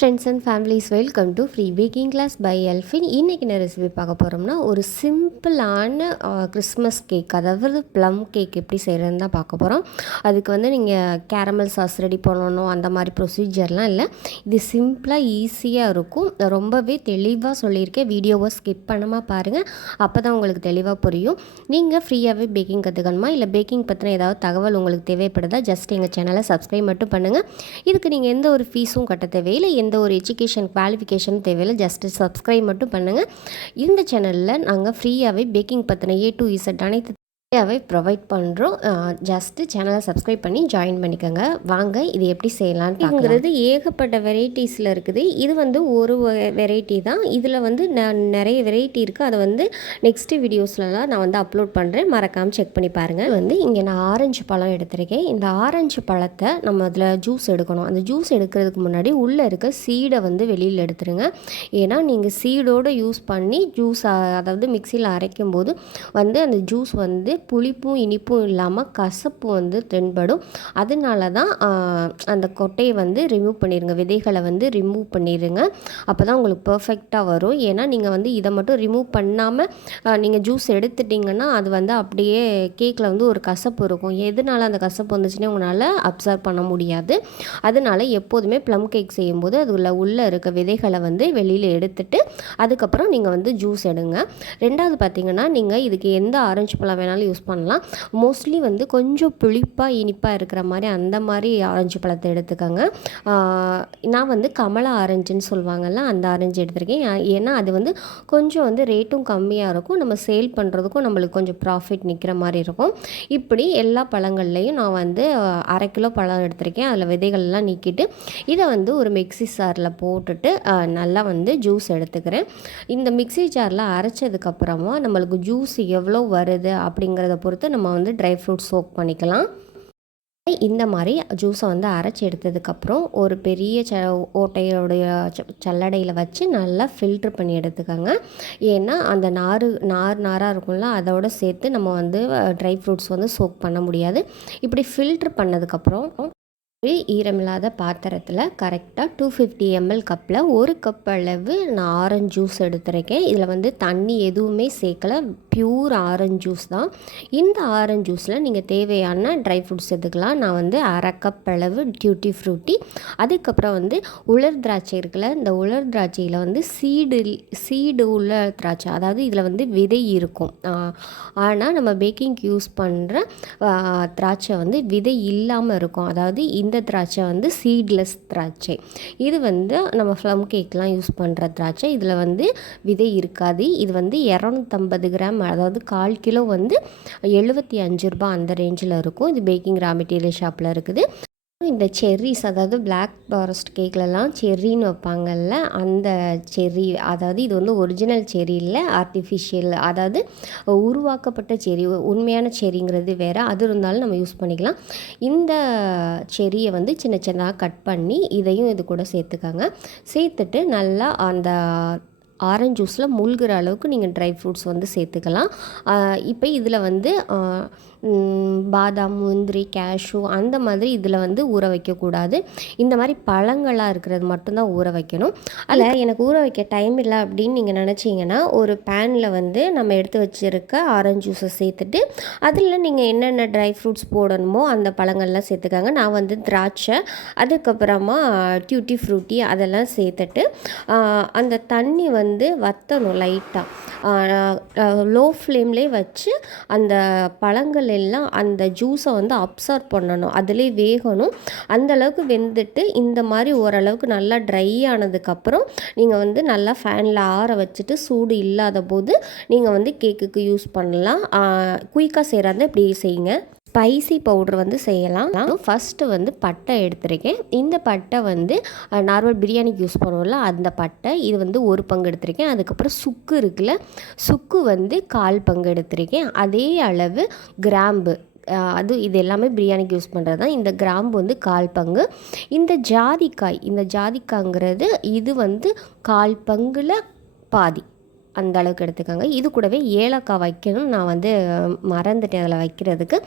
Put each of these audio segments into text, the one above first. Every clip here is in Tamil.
friends and families, welcome to free baking class by Elfin. இன்னைக்கு என்ன ரெசிபி பார்க்க போகிறோம்னா ஒரு சிம்பிளான கிறிஸ்மஸ் கேக், அதாவது ப்ளம் கேக் எப்படி செய்கிறதுன்னு தான் பார்க்க போகிறோம். அதுக்கு வந்து நீங்கள் கேரமல் சாஸ் ரெடி பண்ணணும் அந்த மாதிரி ப்ரொசீஜர்லாம் இல்லை. இது சிம்பிளாக ஈஸியாக இருக்கும். ரொம்பவே தெளிவாக சொல்லியிருக்கேன். வீடியோவை ஸ்கிப் பண்ணாமல் பாருங்கள், அப்போ தான் உங்களுக்கு தெளிவாக புரியும். நீங்கள் ஃப்ரீயாகவே பேக்கிங் கற்றுக்கணுமா இல்லை பேக்கிங் பற்றின ஏதாவது தகவல் உங்களுக்கு தேவைப்படுதா, ஜஸ்ட் எங்கள் சேனலை சப்ஸ்கிரைப் மட்டும் பண்ணுங்கள். இதுக்கு நீங்கள் எந்த ஒரு ஃபீஸும் கட்ட தேவையில்லை, எந்த ஒரு எஜுகேஷன் குவாலிஃபிகேஷன் தேவையில்லை. ஜஸ்ட் சப்ஸ்கிரைப் மட்டும் பண்ணுங்கள். இந்த சேனலில் நாங்கள் ஃப்ரீயாகவே பேக்கிங் பற்றின A to Z அனைத்து ஃப்ரீயாகவே ப்ரொவைட் பண்ணுறோம். ஜஸ்ட்டு சேனலை சப்ஸ்கிரைப் பண்ணி ஜாயின் பண்ணிக்கோங்க. வாங்க இது எப்படி செய்யலான்ங்கிறது ஏகப்பட்ட வெரைட்டிஸில் இருக்குது. இது வந்து ஒரு வெரைட்டி தான். இதில் வந்து நிறைய வெரைட்டி இருக்குது. அதை வந்து நெக்ஸ்ட்டு வீடியோஸ்லலாம் நான் வந்து அப்லோட் பண்ணுறேன், மறக்காமல் செக் பண்ணி பாருங்கள். வந்து இங்கே நான் ஆரஞ்சு பழம் எடுத்திருக்கேன். இந்த ஆரஞ்சு பழத்தை நம்ம அதில் ஜூஸ் எடுக்கணும். அந்த ஜூஸ் எடுக்கிறதுக்கு முன்னாடி உள்ளே இருக்க சீடை வந்து வெளியில் எடுத்துருங்க. ஏன்னா நீங்கள் சீடோடு யூஸ் பண்ணி ஜூஸ், அதாவது மிக்சியில் அரைக்கும் போது வந்து அந்த ஜூஸ் வந்து புளிப்பும் இனிப்பும் இல்லாமல் கசப்பு வந்து தென்படும். அதனால தான் அந்த கொட்டையை வந்து ரிமூவ் பண்ணிடுங்க, விதைகளை வந்து ரிமூவ் பண்ணிடுங்க. அப்போ தான் உங்களுக்கு பர்ஃபெக்டாக வரும். ஏன்னா நீங்கள் வந்து இதை மட்டும் ரிமூவ் பண்ணாமல் நீங்கள் ஜூஸ் எடுத்துட்டிங்கன்னா அது வந்து அப்படியே கேக்கில் வந்து ஒரு கசப்பு இருக்கும். எதனால அந்த கசப்பு வந்துச்சுன்னே உங்களால் அப்சர்வ் பண்ண முடியாது. அதனால எப்போதுமே ப்ளம் கேக் செய்யும்போது அதில் உள்ளே இருக்க விதைகளை வந்து வெளியில் எடுத்துட்டு அதுக்கப்புறம் நீங்கள் வந்து ஜூஸ் எடுங்க. ரெண்டாவது பார்த்திங்கன்னா, நீங்கள் இதுக்கு எந்த ஆரஞ்சு பழம் வேணாலும் யூஸ் பண்ணலாம். மோஸ்ட்லி வந்து கொஞ்சம் புளிப்பாக இனிப்பாக இருக்கிற மாதிரி அந்த மாதிரி ஆரஞ்சு பழத்தை எடுத்துக்கோங்க. நான் வந்து கமலா ஆரஞ்சுன்னு சொல்லுவாங்கள்ல, அந்த ஆரஞ்சு எடுத்திருக்கேன். ஏன்னா அது வந்து கொஞ்சம் வந்து ரேட்டும் கம்மியாக இருக்கும், நம்ம சேல் பண்ணுறதுக்கும் நம்மளுக்கு கொஞ்சம் ப்ராஃபிட் நிற்கிற மாதிரி இருக்கும். இப்படி எல்லா பழங்கள்லேயும் நான் வந்து 1/2 கிலோ பழம் எடுத்திருக்கேன். அதில் விதைகள்லாம் நீக்கிட்டு இதை வந்து ஒரு மிக்ஸி ஜாரில் போட்டுட்டு நல்லா வந்து ஜூஸ் எடுத்துக்கிறேன். இந்த மிக்ஸி ஜாரில் அரைச்சதுக்கப்புறமா நம்மளுக்கு ஜூஸ் எவ்வளோ வருது அப்படிங்கிறத பொறுத்து நம்ம வந்து ட்ரை ஃப்ரூட்ஸ் சோக் பண்ணிக்கலாம். இந்த மாதிரி ஜூஸை வந்து அரைச்சி எடுத்ததுக்கப்புறம் ஒரு பெரிய ஓட்டையோடைய சல்லடையில் வச்சு நல்லா ஃபில்ட்ரு பண்ணி எடுத்துக்கோங்க. ஏன்னா அந்த நாராக இருக்கும்ல, அதோடு சேர்த்து நம்ம வந்து ட்ரை ஃப்ரூட்ஸ் வந்து சோக் பண்ண முடியாது. இப்படி ஃபில்ட்ரு பண்ணதுக்கப்புறம் ஈரமில்லாத பாத்திரத்தில் கரெக்டாக 250 ml கப்பில் 1 கப் அளவு நான் ஆரஞ்சு ஜூஸ் எடுத்துருக்கேன். இதில் வந்து தண்ணி எதுவுமே சேர்க்கலை, பியூர் ஆரஞ்சு ஜூஸ் தான். இந்த ஆரஞ்சு ஜூஸில் நீங்கள் தேவையான ட்ரை ஃப்ரூட்ஸ் எடுத்துக்கலாம். நான் வந்து 1/2 கப் அளவு டியூட்டி ஃப்ரூட்டி, அதுக்கப்புறம் வந்து உலர் திராட்சை இருக்குல்ல, இந்த உலர் திராட்சையில் வந்து சீடு உள்ள திராட்சை, அதாவது இதில் வந்து விதை இருக்கும். ஆனால் நம்ம பேக்கிங்க்கு யூஸ் பண்ணுற திராட்சை வந்து விதை இல்லாமல் இருக்கும். அதாவது இந்த திராட்சை வந்து சீட்லெஸ் திராட்சை. இது வந்து நம்ம ப்ளம் கேக்லாம் யூஸ் பண்ணுற திராட்சை. இதில் வந்து விதை இருக்காது. இது வந்து 250 கிராம், அதாவது 1/4 கிலோ வந்து 75 ரூபா அந்த ரேஞ்சில் இருக்கும். இது பேக்கிங் ரா மெட்டீரியல் ஷாப்பில் இருக்குது. இந்த செர்ரிஸ், அதாவது பிளாக் ஃபாரஸ்ட் கேக்லலாம் செர்ரின்னு வைப்பாங்கல்ல, அந்த செர்ரி, அதாவது இது வந்து ஒரிஜினல் செர்ரி இல்லை, ஆர்டிஃபிஷியல், அதாவது உருவாக்கப்பட்ட செர்ரி. உண்மையான செர்ரிங்கிறது வேறு, அது இருந்தாலும் நம்ம யூஸ் பண்ணிக்கலாம். இந்த செர்ரியை வந்து சின்ன சின்னதாக கட் பண்ணி இதையும் இது கூட சேர்த்துக்கோங்க. சேர்த்துட்டு நல்லா அந்த ஆரஞ்சு ஜூஸில் மூழ்கிற அளவுக்கு நீங்கள் ட்ரை ஃப்ரூட்ஸ் வந்து சேர்த்துக்கலாம். இப்போ இதில் வந்து பாதாம், முந்திரி, கேஷ்யூ அந்த மாதிரி இதில் வந்து ஊற வைக்கக்கூடாது. இந்த மாதிரி பழங்களாக இருக்கிறது மட்டும்தான் ஊற வைக்கணும். அதில் எனக்கு ஊற வைக்க டைம் இல்லை அப்படின்னு நீங்கள் நினச்சிங்கன்னா, ஒரு பேனில் வந்து நம்ம எடுத்து வச்சுருக்க ஆரஞ்சு ஜூஸை சேர்த்துட்டு அதில் நீங்கள் என்னென்ன ட்ரை ஃப்ரூட்ஸ் போடணுமோ அந்த பழங்கள்லாம் சேர்த்துக்காங்க. நான் வந்து திராட்சை, அதுக்கப்புறமா டியூட்டி ஃப்ரூட்டி அதெல்லாம் சேர்த்துட்டு அந்த தண்ணி வந்து வற்றணும் லைட்டாக. லோ ஃப்ளேம்லேயே வச்சு அந்த பழங்கள் எல்லாம் அந்த ஜூஸை வந்து அப்சர்வ் பண்ணணும், அதிலே வேகணும். அந்தளவுக்கு வெந்துட்டு இந்த மாதிரி ஓரளவுக்கு நல்லா ட்ரை ஆனதுக்கப்புறம் நீங்கள் வந்து நல்லா ஃபேனில் ஆற வச்சுட்டு சூடு இல்லாத போது நீங்கள் வந்து கேக்குக்கு யூஸ் பண்ணலாம். குயிக்காக செய்கிறாங்க இப்படி செய்யுங்க. ஸ்பைசி பவுட்ரு வந்து செய்யலாம். நான் ஃபஸ்ட்டு வந்து பட்டை எடுத்திருக்கேன். இந்த பட்டை வந்து நார்மல் பிரியாணிக்கு யூஸ் பண்ணுவோம்ல, அந்த பட்டை, இது வந்து 1 பங்கு எடுத்திருக்கேன். அதுக்கப்புறம் சுக்கு இருக்குல்ல, சுக்கு வந்து 1/4 பங்கு எடுத்திருக்கேன். அதே அளவு கிராம்பு, இது எல்லாமே பிரியாணிக்கு யூஸ் பண்ணுறது தான். இந்த கிராம்பு வந்து 1/4 பங்கு. இந்த ஜாதிக்காய்ங்கிறது இது வந்து 1/4 பங்குல பாதி. அந்த அளவுக்கு எடுத்துக்கோங்க. இது கூடவே ஏலக்காய் வைக்கணும், நான் வந்து மறந்துட்டேன் அதில் வைக்கிறதுக்கு.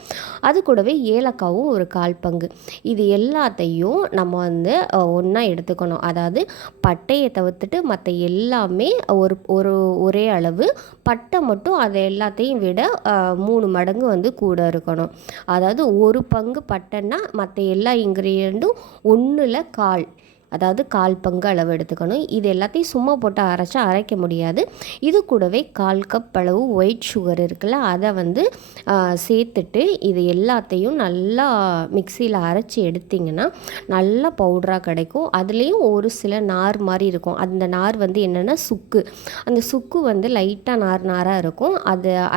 அது கூடவே ஏலக்காவும் ஒரு 1/4 பங்கு. இது எல்லாத்தையும் நம்ம வந்து ஒன்றா எடுத்துக்கணும். அதாவது பட்டையை தவிர்த்துட்டு மற்ற எல்லாமே ஒரே அளவு, பட்டை மட்டும் அதை எல்லாத்தையும் விட 3 மடங்கு வந்து கூட இருக்கணும். அதாவது 1 பங்கு பட்டைன்னா மற்ற எல்லா இன்க்ரீடியண்ட்டும் 1/4, அதாவது 1/4 பங்கு அளவு எடுத்துக்கணும். இது எல்லாத்தையும் சும்மா போட்டு அரைக்க முடியாது. இது கூடவே 1/4 கப் அளவு ஒயிட் சுகர் இருக்குல்ல, அதை வந்து சேர்த்துட்டு இது எல்லாத்தையும் நல்லா மிக்சியில் அரைச்சி எடுத்திங்கன்னா நல்லா பவுடராக கிடைக்கும். அதுலேயும் ஒரு சில நார் மாதிரி இருக்கும். அந்த நார் வந்து என்னென்னா சுக்கு. அந்த சுக்கு வந்து லைட்டாக நாராக இருக்கும்.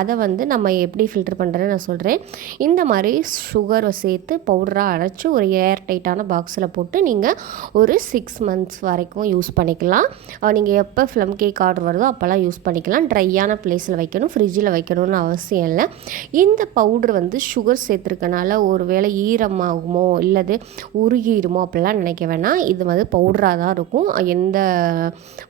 அதை வந்து நம்ம எப்படி ஃபில்டர் பண்ணுறேன்னு நான் சொல்கிறேன். இந்த மாதிரி சுகரை சேர்த்து பவுடராக அரைச்சி ஒரு ஏர் டைட்டான பாக்ஸில் போட்டு நீங்கள் ஒரு 6 months வரைக்கும் யூஸ் பண்ணிக்கலாம். நீங்கள் எப்போ ப்ளம் கேக் ஆர்டர் வருதோ அப்போல்லாம் யூஸ் பண்ணிக்கலாம். ட்ரையான பிளேஸில் வைக்கணும், ஃப்ரிட்ஜில் வைக்கணும்னு அவசியம் இல்லை. இந்த பவுட்ரு வந்து சுகர் சேர்த்துருக்கனால ஒரு வேளை ஈரமாகுமோ இல்லது உருகிடுமோ அப்படிலாம் நினைக்க வேணாம். இது வந்து பவுடராக தான் இருக்கும், எந்த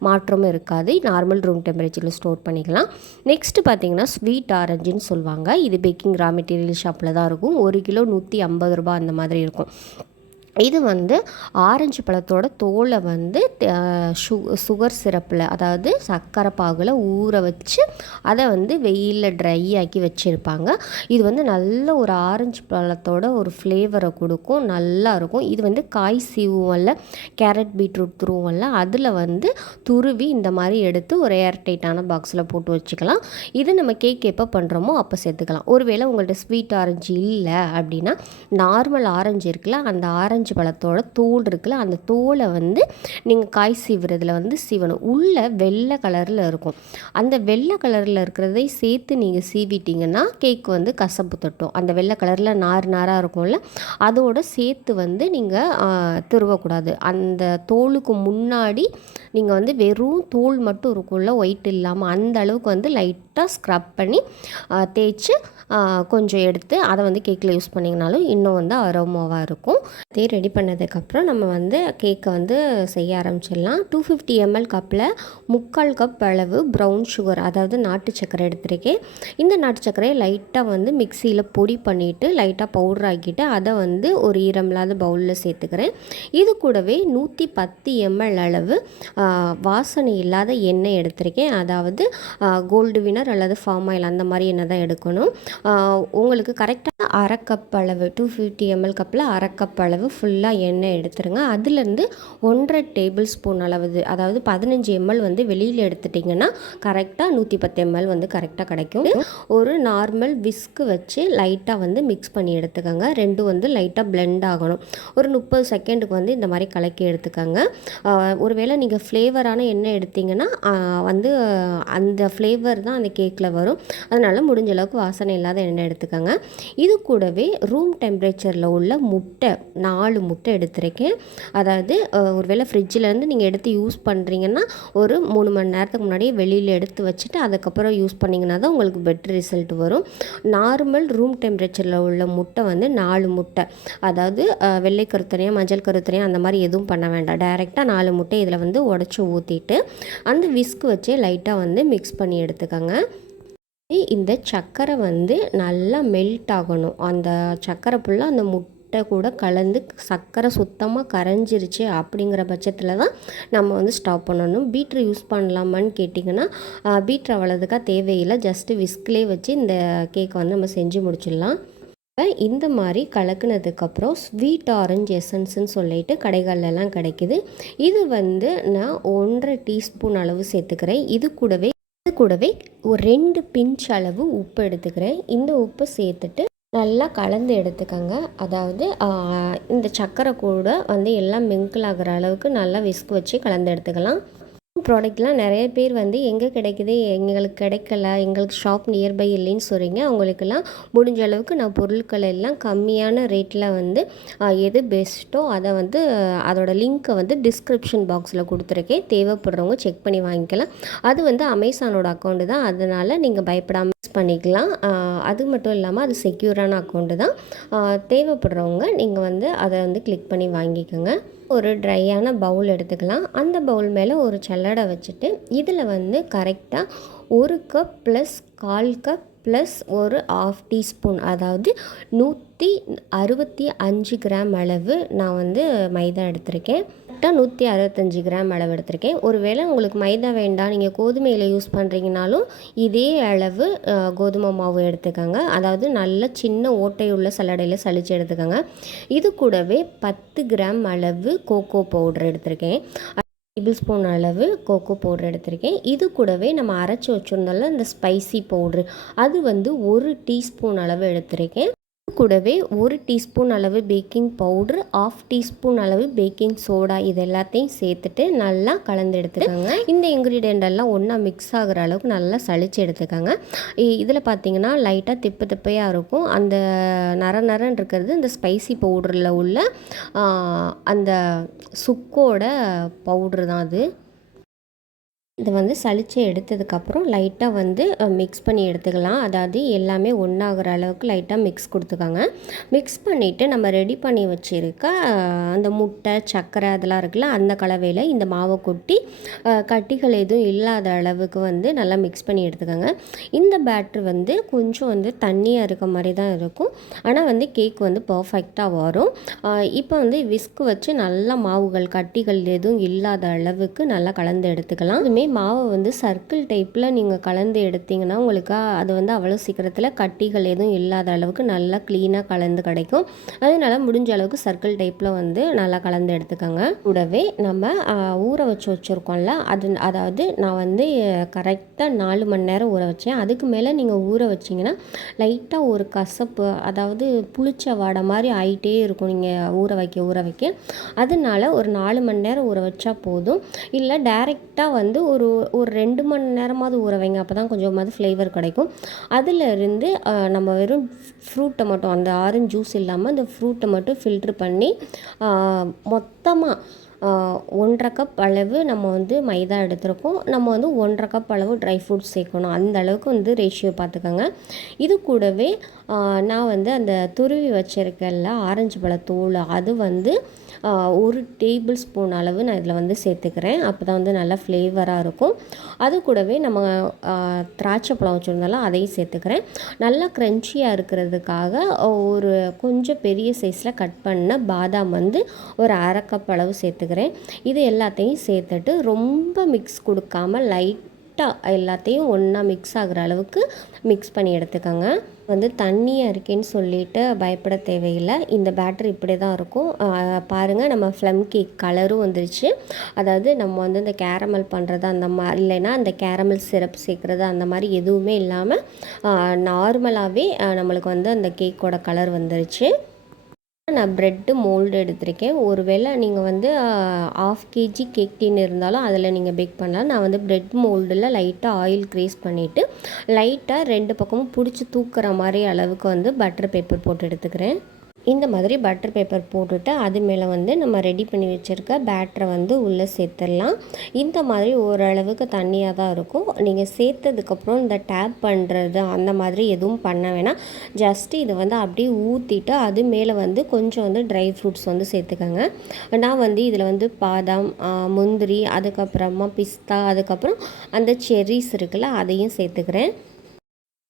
மாற்றமும் இருக்காது. நார்மல் ரூம் டெம்பரேச்சரில் ஸ்டோர் பண்ணிக்கலாம். நெக்ஸ்ட்டு பார்த்திங்கன்னா ஸ்வீட் ஆரஞ்சுன்னு சொல்லுவாங்க. இது பேக்கிங் ரா மெட்டீரியல் ஷாப்பில் தான் இருக்கும். 1 கிலோ 150 ரூபா அந்த மாதிரி இருக்கும். இது வந்து ஆரஞ்சு பழத்தோட தோலை வந்து சுகர் சிரப்பில், அதாவது சர்க்கரை பாகில் ஊற வச்சு அதை வந்து வெயிலில் ட்ரை ஆக்கி வச்சுருப்பாங்க. இது வந்து நல்ல ஒரு ஆரஞ்சு பழத்தோட ஒரு ஃப்ளேவரை கொடுக்கும், நல்லாயிருக்கும். இது வந்து காய் சீவுவல்ல, கேரட் பீட்ரூட் துருவல்ல, அதில் வந்து துருவி இந்த மாதிரி எடுத்து ஒரு ஏர் டைட்டான பாக்ஸில் போட்டு வச்சுக்கலாம். இது நம்ம கேக் எப்போ பண்ணுறோமோ அப்போ சேர்த்துக்கலாம். ஒருவேளை உங்கள்கிட்ட ஸ்வீட் ஆரஞ்சு இல்லை அப்படின்னா நார்மல் ஆரஞ்சு இருக்குல்ல, அந்த ஆரஞ்சு பழத்தோட தோல் இருக்குல்ல, அந்த தோலை வந்து நீங்கள் காய் சீவுறதுல வந்து சீவணும். உள்ள வெள்ளை கலரில் இருக்கும். அந்த வெள்ளை கலரில் இருக்கிறதை சேர்த்து நீங்கள் சீவிட்டிங்கன்னா கேக் வந்து கசப்பு தட்டும். அந்த வெள்ளை கலரில் நாராக இருக்கும்ல, அதோட சேர்த்து வந்து நீங்கள் துருவக்கூடாது. அந்த தோலுக்கு முன்னாடி நீங்கள் வந்து வெறும் தோல் மட்டும் இருக்கும்ல, ஒயிட் இல்லாமல், அந்த அளவுக்கு வந்து லைட்டாக ஸ்க்ரப் பண்ணி தேய்ச்சி கொஞ்சம் எடுத்து அதை வந்து கேக்கில் யூஸ் பண்ணிங்கனாலும் இன்னும் வந்து அரோமாவாக இருக்கும். அதே ரெடி பண்ணதுக்கப்புறம் நம்ம வந்து கேக்கை வந்து செய்ய ஆரம்பிச்சிடலாம். 250 ml கப்பில் 3/4 கப் அளவு ப்ரௌன் சுகர், அதாவது நாட்டு சர்க்கரை எடுத்துருக்கேன். இந்த நாட்டு சர்க்கரையை லைட்டாக வந்து மிக்சியில் பொடி பண்ணிவிட்டு லைட்டாக பவுடர் ஆக்கிட்டு அதை வந்து ஒரு ஈரமில்லாத பவுலில் சேர்த்துக்கிறேன். இது கூடவே 110 ml அளவு வாசனை இல்லாத எண்ணெய் எடுத்திருக்கேன். அதாவது கோல்டு வினர் அல்லது ஃபார்ம் ஆயில் அந்த மாதிரி எண்ணெய் தான் எடுக்கணும். உங்களுக்கு கரெக்டாக 1/2 கப் அளவு 250 ml கப்பில் 1/2 கப் அளவு ஃபுல்லாக எண்ணெய் எடுத்துருங்க. அதுலேருந்து 1.5 டேபிள் ஸ்பூன் அளவு, அதாவது 15 ml வந்து வெளியில் எடுத்துட்டிங்கன்னா கரெக்டாக 110 ml வந்து கரெக்டாக கிடைக்கும். ஒரு நார்மல் விஸ்க்கு வச்சு லைட்டாக வந்து மிக்ஸ் பண்ணி எடுத்துக்கோங்க. ரெண்டும் வந்து லைட்டாக பிளெண்ட் ஆகணும். ஒரு 30 செகண்டுக்கு வந்து இந்த மாதிரி கலக்கி எடுத்துக்கோங்க. ஒருவேளை நீங்கள் ஃப்ளேவரான எண்ணெய் எடுத்திங்கன்னா வந்து அந்த ஃப்ளேவர் தான் அந்த கேக்கில் வரும். அதனால் முடிஞ்ச அளவுக்கு வாசனை இல்லாத எண்ணெய் எடுத்துக்கோங்க. இது கூடவே ரூம் டெம்பரேச்சரில் உள்ள முட்டை 4 முட்டை எடுத்துருக்கேன். அதாவது ஒருவேளை ஃப்ரிட்ஜிலேருந்து நீங்கள் எடுத்து யூஸ் பண்ணுறீங்கன்னா ஒரு 3 மணி நேரத்துக்கு முன்னாடியே வெளியில் எடுத்து வச்சுட்டு அதுக்கப்புறம் யூஸ் பண்ணிங்கன்னா தான் உங்களுக்கு பெட்டர் ரிசல்ட் வரும். நார்மல் ரூம் டெம்பரேச்சரில் உள்ள முட்டை வந்து 4 முட்டை, அதாவது வெள்ளை கருத்தனையாக மஞ்சள் கருத்தனையாக அந்த மாதிரி எதுவும் பண்ண வேண்டாம். டைரெக்டாக 4 முட்டை இதில் வந்து உடச்சி ஊற்றிட்டு அந்த விஸ்க் வச்சே லைட்டாக வந்து மிக்ஸ் பண்ணி எடுத்துக்கோங்க. இந்த சர்க்கரை வந்து நல்லா மெல்ட் ஆகணும். அந்த சர்க்கரை ஃபுல்லாக அந்த முட்டை கூட கலந்து சர்க்கரை சுத்தமாக கரைஞ்சிருச்சு அப்படிங்கிற பட்சத்தில் தான் நம்ம வந்து ஸ்டாப் பண்ணணும். பீட்ரு யூஸ் பண்ணலாமான்னு கேட்டிங்கன்னா பீட்ரு அவ்வளோதுக்காக தேவையில்லை. ஜஸ்ட்டு விஸ்க்லேயே வச்சு இந்த கேக்கை வந்து நம்ம செஞ்சு முடிச்சிடலாம். இந்த மாதிரி கலக்குனதுக்கப்புறம் ஸ்வீட் ஆரஞ்சு எசன்ஸ்ன்னு சொல்லிட்டு கடைகள்லாம் கிடைக்கிது. இது வந்து நான் 1.5 டீஸ்பூன் அளவு சேர்த்துக்கிறேன். இது கூடவே ஒரு 2 பிஞ்ச் அளவு உப்பு எடுத்துக்கிறேன். இந்த உப்பு சேர்த்துட்டு நல்லா கலந்து எடுத்துக்கோங்க. அதாவது இந்த சர்க்கரை கூட வந்து எல்லாம் மிங்கிள் ஆகிற அளவுக்கு நல்லா விஸ்க் வச்சு கலந்து எடுத்துக்கலாம். ப்ராடக்ட்லாம் நிறைய பேர் வந்து எங்கே கிடைக்குது, எங்களுக்கு கிடைக்கல, எங்களுக்கு ஷாப் நியர்பை இல்லைன்னு சொல்கிறீங்க. அவங்களுக்கெல்லாம் முடிஞ்ச அளவுக்கு நான் பொருட்கள் எல்லாம் கம்மியான ரேட்டில் வந்து எது பெஸ்ட்டோ அதை வந்து அதோட லிங்க்கை வந்து டிஸ்கிரிப்ஷன் பாக்ஸில் கொடுத்துருக்கேன். தேவைப்படுறவங்க செக் பண்ணி வாங்கிக்கலாம். அது வந்து அமேசானோட அக்கௌண்ட்டு தான், அதனால் நீங்கள் பயப்படாமல் யூஸ் பண்ணிக்கலாம். அது மட்டும் இல்லாமல் அது செக்யூரான அக்கௌண்ட்டு தான். தேவைப்படுறவங்க நீங்கள் வந்து அதை வந்து கிளிக் பண்ணி வாங்கிக்கோங்க. ஒரு ட்ரையான பவுல் எடுத்துக்கலாம். அந்த பவுல் மேலே ஒரு சல்லடை வச்சுட்டு இதில் வந்து கரெக்டாக 1 கப் ப்ளஸ் 1/4 கப் ப்ளஸ் ஒரு 1/2 டீஸ்பூன், அதாவது 165 கிராம் அளவு நான் வந்து மைதா எடுத்திருக்கேன். கரெக்டாக 165 கிராம் அளவு எடுத்திருக்கேன். ஒருவேளை உங்களுக்கு மைதா வேண்டாம், நீங்கள் கோதுமையில் யூஸ் பண்ணுறீங்கனாலும் இதே அளவு கோதுமை மாவு எடுத்துக்கோங்க. அதாவது நல்ல சின்ன ஓட்டையுள்ள சல்லடையில் சலிச்சு எடுத்துக்கோங்க. இது கூடவே 10 கிராம் அளவு கோகோ பவுடர் எடுத்திருக்கேன். டேபிள் ஸ்பூன் அளவு கோகோ பவுடர் எடுத்திருக்கேன். இது கூடவே நம்ம அரைச்சி வச்சுருந்தோம்ல இந்த ஸ்பைசி பவுட்ரு, அது வந்து 1 டீஸ்பூன் அளவு எடுத்திருக்கேன். கூடவே 1 டீஸ்பூன் அளவு பேக்கிங் பவுட்ரு, 1/2 டீஸ்பூன் அளவு பேக்கிங் சோடா, இது எல்லாத்தையும் சேர்த்துட்டு நல்லா கலந்து எடுத்துக்கோங்க. இந்த இன்க்ரீடியண்ட் எல்லாம் ஒன்றா மிக்ஸ் ஆகிற அளவுக்கு நல்லா சளிச்சு எடுத்துக்கோங்க. இதில் பார்த்தீங்கன்னா லைட்டாக திப்பு திப்பையாக இருக்கும். அந்த நரன்னு இருக்கிறது இந்த ஸ்பைசி பவுடரில் உள்ள அந்த சுக்கோட பவுட்ரு தான் அது. இதை வந்து சளிச்சு எடுத்ததுக்கப்புறம் லைட்டாக வந்து மிக்ஸ் பண்ணி எடுத்துக்கலாம். அதாவது எல்லாமே ஒன்றாகிற அளவுக்கு லைட்டாக மிக்ஸ் கொடுத்துக்கோங்க. மிக்ஸ் பண்ணிவிட்டு நம்ம ரெடி பண்ணி வச்சுருக்க அந்த முட்டை, சர்க்கரை அதெல்லாம் இருக்குல்ல, அந்த கலவையில் இந்த மாவை கொட்டி கட்டிகள் எதுவும் இல்லாத அளவுக்கு வந்து நல்லா மிக்ஸ் பண்ணி எடுத்துக்கோங்க. இந்த பேட்ரு வந்து கொஞ்சம் வந்து தண்ணியாக இருக்க மாதிரி தான் இருக்கும், ஆனால் வந்து கேக் வந்து பர்ஃபெக்டாக வரும். இப்போ வந்து விஸ்க் வச்சு நல்லா மாவுகள் கட்டிகள் எதுவும் இல்லாத அளவுக்கு நல்லா கலந்து எடுத்துக்கலாம். அதுவுமே மாவை வந்து சர்க்கிள் டைப்பில் நீங்கள் கலந்து எடுத்திங்கன்னா உங்களுக்கு அது வந்து அவ்வளோ சீக்கிரத்தில் கட்டிகள் எதுவும் இல்லாத அளவுக்கு நல்லா க்ளீனாக கலந்து கிடைக்கும். அதனால் முடிஞ்ச அளவுக்கு சர்க்கிள் டைப்பில் வந்து நல்லா கலந்து எடுத்துக்கோங்க. கூடவே நம்ம ஊற வச்சுருக்கோம்ல, அதாவது நான் வந்து கரெக்டாக 4 மணி நேரம் ஊற வச்சேன். அதுக்கு மேலே நீங்கள் ஊற வச்சிங்கன்னா லைட்டாக ஒரு கசப்பு, அதாவது புளிச்ச வாடை மாதிரி ஆகிட்டே இருக்கும் நீங்கள் ஊற வைக்க. அதனால ஒரு 4 மணி நேரம் ஊற வச்சா போதும். இல்லை டைரெக்டாக வந்து ஒரு 2 மணி நேரமாவது ஊற வைங்க, அப்போ தான் கொஞ்சமாவது ஃப்ளேவர் கிடைக்கும். அதிலிருந்து நம்ம வெறும் ஃப்ரூட்டை மட்டும், அந்த ஆரஞ்சு ஜூஸ் இல்லாமல் அந்த ஃப்ரூட்டை மட்டும் ஃபில்ட்ரு பண்ணி மொத்தமாக 1/2 கப் அளவு நம்ம வந்து மைதா எடுத்துருக்கோம். நம்ம வந்து 1/2 கப் அளவு ட்ரை ஃப்ரூட்ஸ் சேர்க்கணும். அந்த அளவுக்கு வந்து ரேஷியோ பார்த்துக்கோங்க. இது கூடவே நான் வந்து அந்த துருவி வச்சுருக்கேன்ல ஆரஞ்சு பழத்தூள், அது வந்து 1 டேபிள் ஸ்பூன் அளவு நான் இதில் வந்து சேர்த்துக்கிறேன். அப்போ தான் வந்து நல்லா ஃப்ளேவராக இருக்கும். அது கூடவே நம்ம திராட்சை பழம் வச்சுருந்தாலும் அதையும் சேர்த்துக்கிறேன். நல்லா க்ரன்ச்சியாக இருக்கிறதுக்காக ஒரு கொஞ்சம் பெரிய சைஸில் கட் பண்ண பாதாம் வந்து ஒரு 1/2 கப் அளவு சேர்த்துக்கிறேன். இது எல்லாத்தையும் சேர்த்துட்டு ரொம்ப மிக்ஸ் கொடுக்காம லைட்டாக எல்லாத்தையும் ஒன்றா மிக்ஸ் ஆகிற அளவுக்கு மிக்ஸ் பண்ணி எடுத்துக்கோங்க. வந்து தண்ணியாக இருக்கேன்னு சொல்லிட்டு பயப்பட தேவையில்லை. இந்த பேட்டர் இப்படி தான் இருக்கும். பாருங்கள், நம்ம ப்ளம் கேக் கலரும் வந்துருச்சு. அதாவது நம்ம வந்து இந்த கேரமல் பண்ணுறது அந்த மாதிரி, இல்லைன்னா அந்த கேரமல் சிரப் சேர்க்குறது அந்த மாதிரி எதுவுமே இல்லாமல் நார்மலாகவே நம்மளுக்கு வந்து அந்த கேக்கோட கலர் வந்துருச்சு. நான் ப்ரெட்டு மோல்டு எடுத்திருக்கேன். ஒருவேளை நீங்கள் வந்து 1/2 kg கேக் டின் இருந்தாலும் அதில் நீங்கள் பேக் பண்ணலாம். நான் வந்து ப்ரெட் மோல்டில் லைட்டாக ஆயில் க்ரீஸ் பண்ணிவிட்டு லைட்டாக 2 பக்கமும் பிடிச்சி தூக்குற மாதிரி அளவுக்கு வந்து பட்டர் பேப்பர் போட்டு எடுத்துக்கிறேன். இந்த மாதிரி பட்டர் பேப்பர் போட்டுட்டு அது மேலே வந்து நம்ம ரெடி பண்ணி வச்சுருக்க பேட்டரை வந்து உள்ளே சேர்த்துடலாம். இந்த மாதிரி ஓரளவுக்கு தண்ணியாக தான் இருக்கும். நீங்கள் சேர்த்ததுக்கப்புறம் இந்த டேப் பண்ணுறது அந்த மாதிரி எதுவும் பண்ண வேணாம். ஜஸ்ட்டு இதை வந்து அப்படியே ஊற்றிட்டு அது மேலே வந்து கொஞ்சம் வந்து ட்ரை ஃப்ரூட்ஸ் வந்து சேர்த்துக்கோங்க. நான் வந்து இதில் வந்து பாதாம், முந்திரி, அதுக்கப்புறமா பிஸ்தா, அதுக்கப்புறம் அந்த செர்ரிஸ் இருக்குல்ல, அதையும் சேர்த்துக்கிறேன்.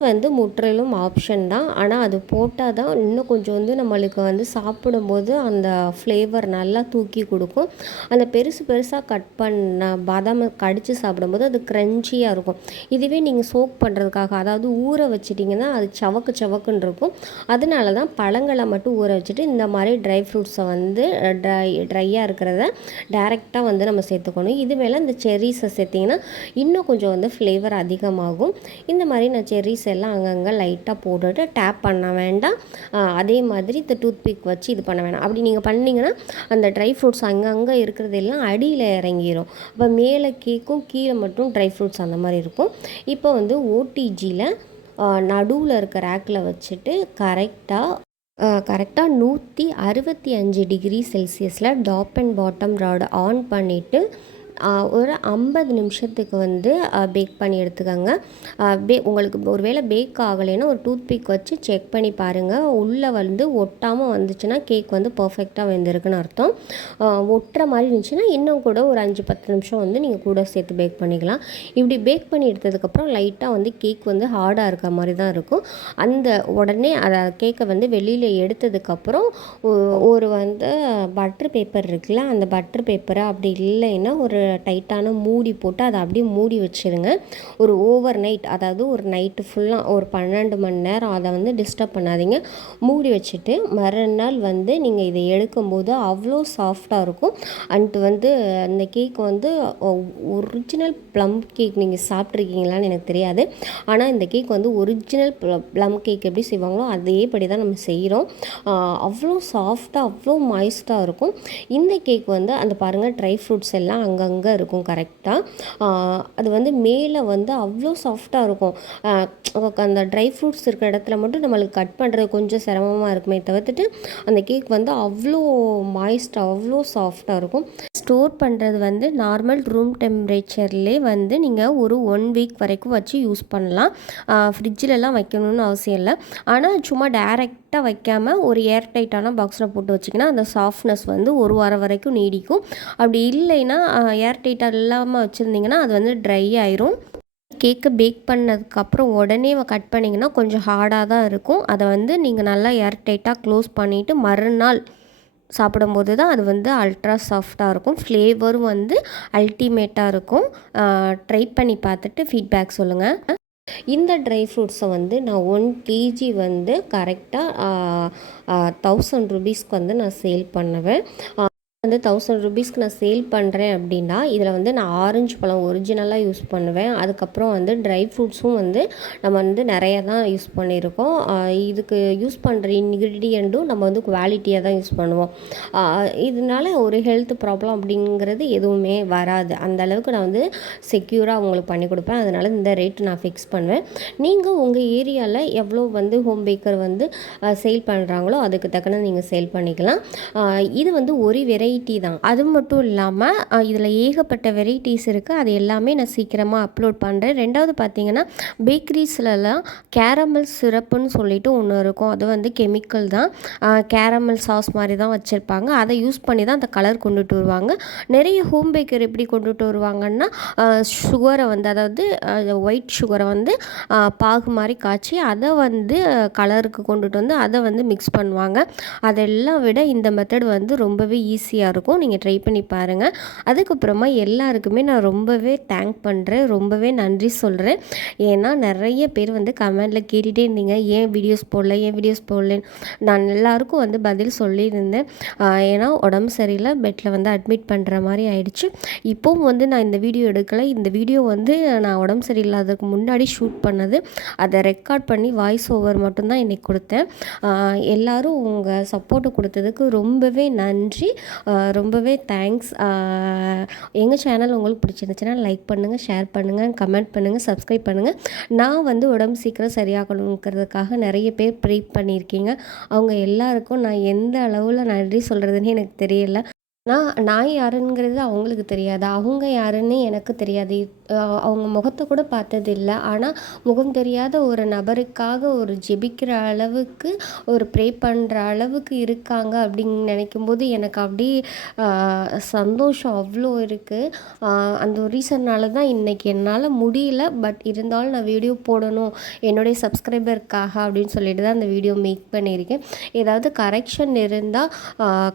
வந்து முற்றிலும் ஆப்ஷன் தான், ஆனால் அது போட்டால் தான் இன்னும் கொஞ்சம் வந்து நம்மளுக்கு வந்து சாப்பிடும்போது அந்த ஃப்ளேவர் நல்லா தூக்கி கொடுக்கும். அந்த பெருசாக கட் பண்ண பாதாம் கடித்து சாப்பிடும்போது அது க்ரன்ச்சியாக இருக்கும். இதுவே நீங்கள் சோக் பண்ணுறதுக்காக, அதாவது ஊற வச்சிட்டிங்கன்னா அது சவக்குன்னு இருக்கும். அதனால தான் பழங்களை மட்டும் ஊற வச்சுட்டு இந்த மாதிரி ட்ரை ஃப்ரூட்ஸை வந்து ட்ரையாக இருக்கிறத டைரெக்டாக வந்து நம்ம சேர்த்துக்கணும். இது மேலே இந்த செர்ரிஸை சேர்த்திங்கன்னா இன்னும் கொஞ்சம் வந்து ஃப்ளேவர் அதிகமாகும். இந்த மாதிரி நான் செர்ரிஸ் எல்லாம் அங்கங்கே லைட்டாக போட்டுட்டு டேப் பண்ண வேண்டாம். அதே மாதிரி இந்த டூத்பிக் வச்சு இது பண்ண வேணாம். அப்படி நீங்கள் பண்ணிங்கன்னா அந்த ட்ரை ஃப்ரூட்ஸ் அங்கங்கே இருக்கிறதெல்லாம் அடியில் இறங்கிடும். அப்போ மேலே கேக்கும் கீழே மட்டும் ட்ரை ஃப்ரூட்ஸ் அந்த மாதிரி இருக்கும். இப்போ வந்து ஓடிஜியில் நடுவில் இருக்க ரேக்கில் வச்சுட்டு கரெக்டாக 165 டிகிரி செல்சியஸில் top and bottom rod on பண்ணிவிட்டு ஒரு 50 நிமிஷத்துக்கு வந்து பேக் பண்ணி எடுத்துக்கோங்க. உங்களுக்கு ஒரு வேளை பேக் ஆகலைன்னா ஒரு டூத் பிக் வச்சு செக் பண்ணி பாருங்கள். உள்ளே வந்து ஒட்டாமல் வந்துச்சுன்னா கேக் வந்து பர்ஃபெக்டாக வெந்திருக்குன்னு அர்த்தம். ஒட்டுற மாதிரி இருந்துச்சுன்னா இன்னும் கூட ஒரு 5-10 நிமிஷம் வந்து நீங்கள் கூட சேர்த்து பேக் பண்ணிக்கலாம். இப்படி பேக் பண்ணி எடுத்ததுக்கப்புறம் லைட்டாக வந்து கேக் வந்து ஹார்டாக இருக்க மாதிரி தான் இருக்கும். அந்த உடனே அதை கேக்கை வந்து வெளியில் எடுத்ததுக்கப்புறம் ஒரு வந்து பட்டர் பேப்பர் இருக்குல்ல, அந்த பட்டர் பேப்பரை அப்படி இல்லைன்னா ஒரு டைட்டான மூடி போட்டு அதை அப்படியே மூடி வச்சுருங்க. ஒரு ஓவர் நைட், அதாவது ஒரு நைட்டு ஃபுல்லாக ஒரு 12 மணி நேரம் அதை வந்து டிஸ்டர்ப் பண்ணாதீங்க. மூடி வச்சுட்டு மறுநாள் வந்து நீங்கள் இதை எடுக்கும்போது அவ்வளோ சாஃப்டாக இருக்கும். அண்ட் வந்து அந்த கேக் வந்து ஒரிஜினல் ப்ளம் கேக் நீங்கள் சாப்பிட்ருக்கீங்களான்னு எனக்கு தெரியாது. ஆனால் இந்த கேக் வந்து ஒரிஜினல் ப்ளம் கேக் எப்படி செய்வாங்களோ அதேபடி தான் நம்ம செய்கிறோம். அவ்வளோ சாஃப்டாக அவ்வளோ மாய்ஸ்டாக இருக்கும். இந்த கேக் வந்து அந்த பாருங்கள் ட்ரை ஃப்ரூட்ஸ் எல்லாம் அங்கங்கே இருக்கும் கரெக்டாக. அது வந்து மேலே வந்து அவ்வளோ சாஃப்டாக இருக்கும். அந்த ட்ரை ஃப்ரூட்ஸ் இருக்கிற இடத்துல மட்டும் நம்மளுக்கு கட் பண்ணுறது கொஞ்சம் சிரமமாக இருக்குமே தவிர்த்துட்டு அந்த கேக் வந்து அவ்வளோ மாய்ஸ்டாக அவ்வளோ சாஃப்டாக இருக்கும். ஸ்டோர் பண்ணுறது வந்து நார்மல் ரூம் டெம்பரேச்சர்லேயே வந்து நீங்கள் ஒரு 1 வீக் வரைக்கும் வச்சு யூஸ் பண்ணலாம். ஃப்ரிட்ஜிலலாம் வைக்கணும்னு அவசியம் இல்லை. ஆனால் சும்மா டைரெக்டாக வைக்காமல் ஒரு ஏர் டைட்டான பாக்ஸில் போட்டு வச்சிங்கன்னா அந்த சாஃப்ட்னஸ் வந்து ஒரு வாரம் வரைக்கும் நீடிக்கும். அப்படி இல்லைன்னா ஏர் டைட்டாக இல்லாமல் வச்சுருந்தீங்கன்னா அது வந்து ட்ரை ஆயிரும். கேக்கை பேக் பண்ணதுக்கப்புறம் உடனே கட் பண்ணிங்கன்னா கொஞ்சம் ஹார்டாக தான் இருக்கும். அதை வந்து நீங்கள் நல்லா ஏர் டைட்டாக க்ளோஸ் பண்ணிவிட்டு மறுநாள் சாப்பிடும்போது தான் அது வந்து அல்ட்ரா சாஃப்டாக இருக்கும். ஃப்ளேவரும் வந்து அல்டிமேட்டாக இருக்கும். ட்ரை பண்ணி பார்த்துட்டு ஃபீட்பேக் சொல்லுங்கள். இந்த ட்ரை ஃப்ரூட்ஸை வந்து நான் 1 kg வந்து கரெக்டாக 1000 ரூபீஸ்க்கு வந்து நான் சேல் பண்ணுவேன். வந்து 1000 ரூபீஸ்க்கு நான் சேல் பண்ணுறேன் அப்படின்னா இதில் வந்து நான் ஆரஞ்சு பழம் ஒரிஜினலாக யூஸ் பண்ணுவேன். அதுக்கப்புறம் வந்து ட்ரை ஃப்ரூட்ஸும் வந்து நம்ம வந்து நிறைய தான் யூஸ் பண்ணியிருக்கோம். இதுக்கு யூஸ் பண்ணுற இன்க்ரீடியண்ட்டும் நம்ம வந்து குவாலிட்டியாக தான் யூஸ் பண்ணுவோம். இதனால ஒரு ஹெல்த் ப்ராப்ளம் அப்படிங்கிறது எதுவுமே வராது. அந்த அளவுக்கு நான் வந்து செக்யூராக அவங்களுக்கு பண்ணி கொடுப்பேன். அதனால் இந்த ரேட் நான் ஃபிக்ஸ் பண்ணுவேன். நீங்கள் உங்கள் ஏரியாவில் எவ்வளோ வந்து ஹோம் பேக்கர் வந்து சேல் பண்ணுறாங்களோ அதுக்கு தக்கன நீங்கள் சேல் பண்ணிக்கலாம். இது வந்து ஒரு வெரைட்டி தான். அது மட்டும் இல்லாமல் இதில் ஏகப்பட்ட வெரைட்டிஸ் இருக்குது. அது எல்லாமே நான் சீக்கிரமாக அப்லோட் பண்ணுறேன். ரெண்டாவது பார்த்தீங்கன்னா பேக்கரிஸ்லலாம் கேரமல் சிரப்புன்னு சொல்லிட்டு ஒன்று இருக்கும். அது வந்து கெமிக்கல் தான். கேரமல் சாஸ் மாதிரி தான் வச்சுருப்பாங்க. அதை யூஸ் பண்ணி தான் அந்த கலர் கொண்டுட்டு வருவாங்க. நிறைய ஹோம் பேக்கர் எப்படி கொண்டுட்டு வருவாங்கன்னா சுகரை வந்து, அதாவது ஒயிட் சுகரை வந்து பாகு மாதிரி காய்ச்சி அதை வந்து கலருக்கு கொண்டுட்டு வந்து அதை வந்து மிக்ஸ் பண்ணுவாங்க. அதெல்லாம் விட இந்த மெத்தட் வந்து ரொம்பவே ஈஸியாக இருக்கும். நீங்கள் ட்ரை பண்ணி பாருங்கள். அதுக்கப்புறமா எல்லாருக்குமே நான் ரொம்பவே தேங்க் பண்ணுறேன், ரொம்பவே நன்றி சொல்கிறேன். ஏன்னா நிறைய பேர் வந்து கமெண்டில் கேட்டுகிட்டே இருந்தீங்க, ஏன் வீடியோஸ் போடலன்னு. நான் எல்லாருக்கும் வந்து பதில் சொல்லியிருந்தேன். ஏன்னா உடம்பு சரியில்லை, பெட்டில் வந்து அட்மிட் பண்ணுற மாதிரி ஆயிடுச்சு. இப்போவும் வந்து நான் இந்த வீடியோ எடுக்கலை. இந்த வீடியோ வந்து நான் உடம்பு சரியில்லாததுக்கு முன்னாடி ஷூட் பண்ணது. அதை ரெக்கார்ட் பண்ணி வாய்ஸ் ஓவர் மட்டும்தான் இன்றைக்கி கொடுத்தேன். எல்லோரும் உங்கள் சப்போர்ட்டு கொடுத்ததுக்கு ரொம்பவே நன்றி, ரொம்பவே தேங்க்ஸ். எங்கள் சேனல் உங்களுக்கு பிடிச்சிருந்துச்சுன்னா லைக் பண்ணுங்கள், ஷேர் பண்ணுங்கள், கமெண்ட் பண்ணுங்கள், சப்ஸ்கிரைப் பண்ணுங்கள். நான் வந்து உடம்பு சீக்கிரம் சரியாகணுங்கிறதுக்காக நிறைய பேர் ப்ரே பண்ணியிருக்கீங்க. அவங்க எல்லாருக்கும் நான் எந்த அளவில் நன்றி சொல்கிறதுன்னு எனக்கு தெரியல. நான் யாருங்கிறது அவங்களுக்கு தெரியாது, அவங்க யாருன்னு எனக்கு தெரியாது. அவங்க முகத்தை கூட பார்த்ததில்ல. ஆனால் முகம் தெரியாத ஒரு நபருக்காக ஒரு ஜெபிக்கிற அளவுக்கு, ஒரு ப்ரே பண்ணுற அளவுக்கு இருக்காங்க அப்படின்னு நினைக்கும்போது எனக்கு அப்படியே சந்தோஷம் அவ்வளோ இருக்குது. அந்த ஒரு ரீசன்னால் தான் இன்றைக்கி என்னால் முடியல. பட் இருந்தாலும் நான் வீடியோ போடணும் என்னுடைய சப்ஸ்கிரைபருக்காக அப்படின்னு சொல்லிட்டு தான் அந்த வீடியோ மேக் பண்ணியிருக்கேன். ஏதாவது கரெக்ஷன் இருந்தால்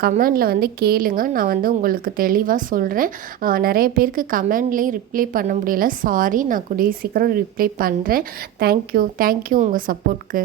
கமெண்டில் வந்து கேளுங்க, நான் வந்து உங்களுக்கு தெளிவாக சொல்கிறேன். நிறைய பேருக்கு கமெண்ட்லேயும் ரிப்ளை பண்ண முடியல, சாரி. நான் கூடிய சீக்கிரம் ரிப்ளை பண்ணுறேன். தேங்க்யூ உங்கள் சப்போர்ட்க்கு.